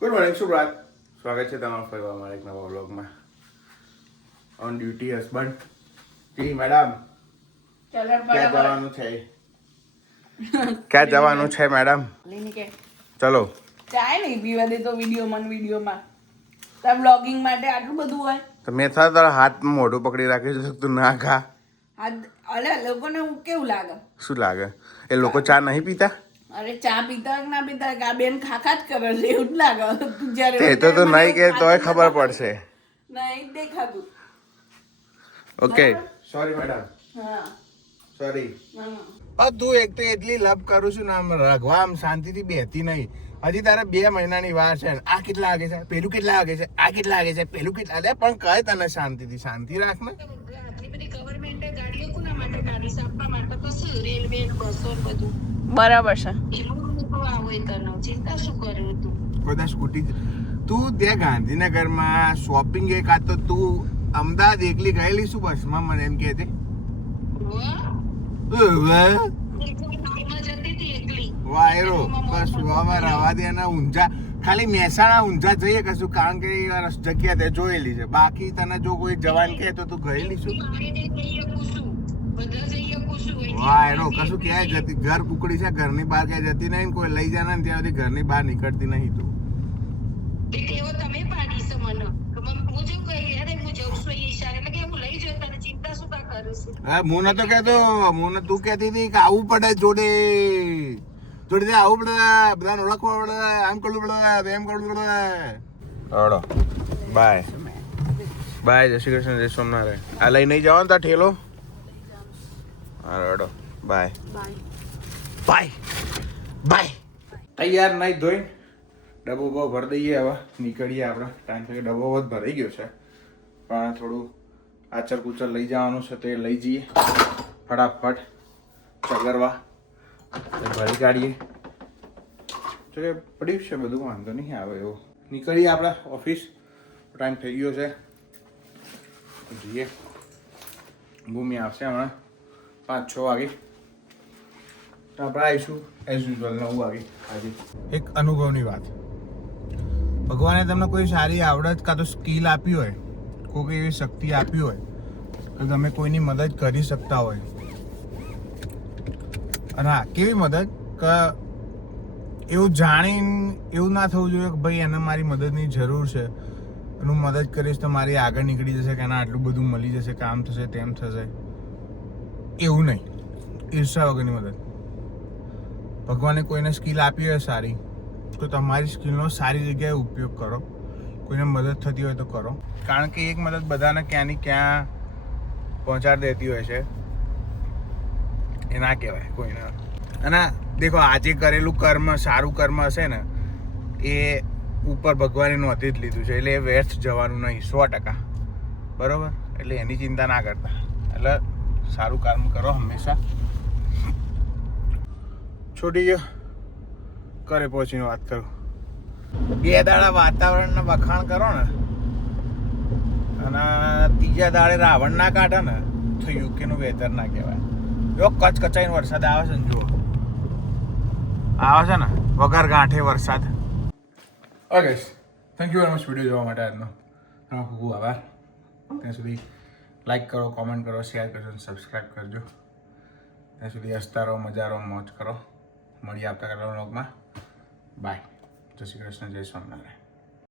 Good morning સુપ્રભાત, સ્વાગત છે તમારું ફરી અમારા એક નવા વ્લોગમાં. On duty husband ji madam, ક્યાં જવાનું છે? ક્યાં જવાનું છે મેડમ? ચલો. ચાય નહીં પીવા દે તો વિડીયોમાં તાર બ્લોગિંગ માટે આટલું બધું હોય તો મેં તારા હાથમાં મોઢું પકડી રાખ્યું છે, તું ના ખા. અરે લોકોને કેવું લાગે? શું લાગે? એ લોકો ચા નહીં પીતા? અરે ચા પીતા કે ના પીતા કે આ બેન ખાખા જ કરે છે એવું જ લાગે. તું જ્યારે તે તો નહીં કે તોય ખબર પડશે. નહીં દેખાતું. Okay sorry madam. હા સોરી. હા તું એક તો એટલી લપ કરું છું ને આમ રઘવા આમ શાંતિથી બેહતી નહીં. હજી તારે 2 મહિનાની વાર છે. આ કેટલા વાગે છે, પેલું કેટલા વાગે છે, આ કેટલા વાગે છે, પેલું કેટલા. અરે પણ કહે તને શાંતિથી, શાંતિ રાખ ને. બરાબર છે. બધા સ્કૂટી તું ત્યાં ગાંધીનગરમાં શોપિંગ એક આ તો તું અમદાવાદ એકલી ગયેલી શું બસમાં? મને એમ કે વાયરો બસ હવે રવા દે ને ઊંઝા ખાલી મહેસાણા ઊંઝા જઈએ કશું, કારણ કે જગ્યા તે જોયેલી છે. બાકી તને જો કોઈ જવાન કહે તો તું ગયેલી શું? વાયરો કશું ક્યાંય જતી, ઘર કુકડી છે, ઘરની બહાર ક્યાંય જતી નહીં. કોઈ લઈ જાય ને ત્યાં સુધી ઘરની બહાર નીકળતી નહીં તું. હું નતો કેતો, તું કેતી હતી કે આવવું પડે જોડે આવવું પડે, બધાને ઓળખવા પડે, આમ કરવું પડે, એમ કરવું પડે. હળો બાય બાય, જય શ્રી કૃષ્ણ, જય સોમનારાયણ. આ લઈ નહીં જવાનું તાર ઠેલો? હળો બાય બાય બાય. તૈયાર નહીં ધોઈ ડબ્બો બહુ ભરી દઈએ, હવે નીકળીએ આપણે. ટાઈમ થઈ ગયો, ડબ્બો બહુ ભરાઈ ગયો છે, પણ થોડું આચર કુચર લઈ જવાનું છે તો એ લઈ જઈએ ફટાફટ ચગરવા ભરી કાઢીએ. જો કે પડ્યું છે બધું, વાંધો નહીં આવે એવું. નીકળીએ આપણે ઓફિસ, ટાઈમ થઈ ગયો છે. જઈએ, ભૂમિ આવશે હમણાં 5-6 વાગે, તો આપણે આવીશું એઝ યુઝ્યુઅલ 9 વાગે. આજે એક અનુભવની વાત, ભગવાને તમને કોઈ સારી આવડત કાં તો સ્કિલ આપી હોય, કોઈ એવી શક્તિ આપી હોય તો તમે કોઈની મદદ કરી શકતા હોય. અને હા, કેવી મદદ કે એવું જાણીને એવું ના થવું જોઈએ કે ભાઈ એને મારી મદદની જરૂર છે, હું મદદ કરીશ તો મારી આગળ નીકળી જશે, કે એને આટલું બધું મળી જશે, કામ થશે, તેમ થશે. એવું નહીં, ઈર્ષા વગરની મદદ. ભગવાને કોઈને સ્કિલ આપી હોય સારી, તો તમારી સ્કિલનો સારી જગ્યાએ ઉપયોગ કરો. કોઈને મદદ થતી હોય તો કરો, કારણ કે એક મદદ બધાને ક્યાંની ક્યાં પહોંચાડી દેતી હોય છે, એ ના કહેવાય કોઈને. અને દેખો, આજે કરેલું કર્મ સારું કર્મ હશે ને, એ ઉપર ભગવાને નોંધી જ લીધું છે, એટલે એ વ્યર્થ જવાનું નહીં 100%. બરાબર? એટલે એની ચિંતા ના કરતા, એટલે સારું કર્મ કરો હંમેશા. છોડી ગયો, ઘરે પહોંચીને વાત કરું. 2 દાડા વાતાવરણના વખાણ કરો ને, અને 3જા દાડે રાવણ ના કાઢે ને, તો યુકેનું વેધર ના કહેવાય. જો કચકચાઈને વરસાદ આવે છે ને, જુઓ આવે છે ને વગર ગાંઠે વરસાદ. Okay, thank you very much video જોવા માટે આજનો. તમારો ખૂબ ખૂબ આભાર. ત્યાં સુધી લાઈક કરો, કોમેન્ટ કરો, શેર કરજો અને સબસ્ક્રાઈબ કરજો. ત્યાં સુધી હસતા રહો, મજા રહો, મોજ કરો. મળીએ આવતાકાલના વ્લોગમાં. બાય. જય શ્રી કૃષ્ણ, જય સ્વામિનારાયણ.